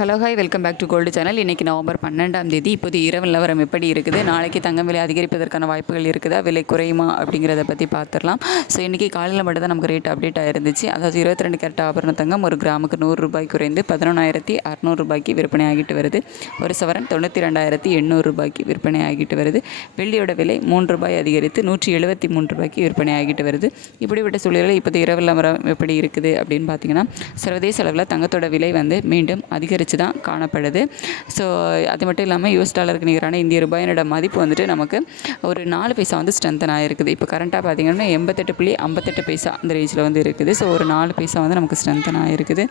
Hello hi welcome back to gold channel. இன்றைக்கி November 12ஆம் தேதி. இப்போது இரவு நிலவரம் எப்படி இருக்குது, நாளைக்கு தங்கம் விலை அதிகரிப்பதற்கான வாய்ப்புகள் இருக்குதா, விலை குறையுமா அப்படிங்கிறத பற்றி பார்த்துடலாம். ஸோ இன்றைக்கி காலையில் மட்டும் தான் நமக்கு ரேட் அப்டேட் ஆயிருந்துச்சு. அதாவது 22 கேரட் ஆபரண தங்கம் ஒரு கிராமுக்கு 100 ரூபாய் குறைந்து 11,600 ரூபாய்க்கு விற்பனை ஆகிட்டு வருது. ஒரு சவரன் 92,800 ரூபாய்க்கு விற்பனை ஆகிட்டு வருது. வெள்ளியோட விலை 3 ரூபாய் அதிகரித்து 173 ரூபாய்க்கு விற்பனை ஆகிட்டு வருது. இப்படிப்பட்ட சூழலில் இப்போது இரவு நிலவரம் எப்படி இருக்குது அப்படின்னு பார்த்தீங்கன்னா, சர்வதேச அளவில் தங்கத்தோட விலை மீண்டும் அதிகரித்து தான் காணப்படுது. ஸோ அது மட்டும் இல்லாமல் US டாலருக்கு நிகரான இந்திய ரூபாயினோட மதிப்பு நமக்கு ஒரு 4 பைசா ஸ்ட்ரென்தன் ஆகிருக்குது. இப்போ கரண்ட்டாக பார்த்தீங்கன்னா 88.58 அந்த ரேஞ்சில் இருக்குது. ஸோ ஒரு 4 பைசா நமக்கு ஸ்ட்ரென்தன் ஆகிருக்குது.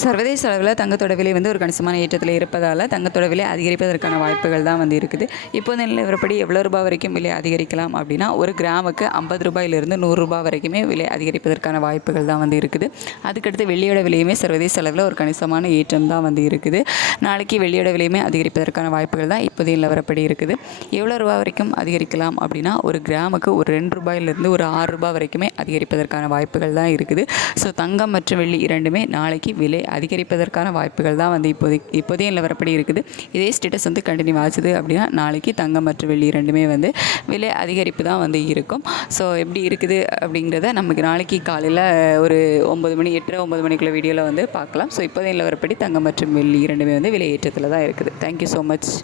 சர்வதேச அளவில் தங்கத்தோட விலை ஒரு கணிசமான ஏற்றத்தில் இருப்பதால் தங்கத்தோட விலை அதிகரிப்பதற்கான வாய்ப்புகள் தான் இருக்குது. இப்போது நிலவரப்படி எவ்வளோ ரூபாய் வரைக்கும் விலை அதிகரிக்கலாம் அப்படின்னா, ஒரு கிராமுக்கு 50 ரூபாயிலிருந்து 100 ரூபாய் வரைக்குமே விலை அதிகரிப்பதற்கான வாய்ப்புகள் தான் இருக்குது. அதுக்கடுத்து வெள்ளியோட விலையுமே சர்வதேச அளவில் ஒரு கணிசமான ஏற்றம் தான் இருக்குது. நாளைக்கு வெள்ளியோட விலையுமே அதிகரிப்பதற்கான வாய்ப்புகள் தான் இப்போதைய நிலவரப்படி இருக்குது. எவ்வளோ ரூபா வரைக்கும் அதிகரிக்கலாம் அப்படின்னா, ஒரு கிராமுக்கு ஒரு 2 ரூபாயிலிருந்து ஒரு 6 ரூபாய் வரைக்குமே அதிகரிப்பதற்கான வாய்ப்புகள் தான் இருக்குது. ஸோ தங்கம் மற்றும் வெள்ளி இரண்டுமே நாளைக்கு விலை அதிகரிப்பதற்கான வாய்ப்புகள் தான் இப்போதைய நிலவரப்படி இருக்குது. இதே ஸ்டேட்டஸ் கண்டினியூ ஆச்சுது அப்படின்னா, நாளைக்கு தங்கம் மற்றும் வெள்ளி இரண்டுமே விலை அதிகரிப்பு தான் இருக்கும். ஸோ எப்படி இருக்குது அப்படிங்கிறத நமக்கு நாளைக்கு காலையில் ஒரு 9 மணி 8:30-9 மணிக்குள்ள வீடியோவில் பார்க்கலாம். ஸோ இப்போதைய நிலவரப்படி தங்கம் மற்றும் வெள்ளி இரண்டுமே விலை ஏற்றத்தில் தான் இருக்குது. Thank you so much.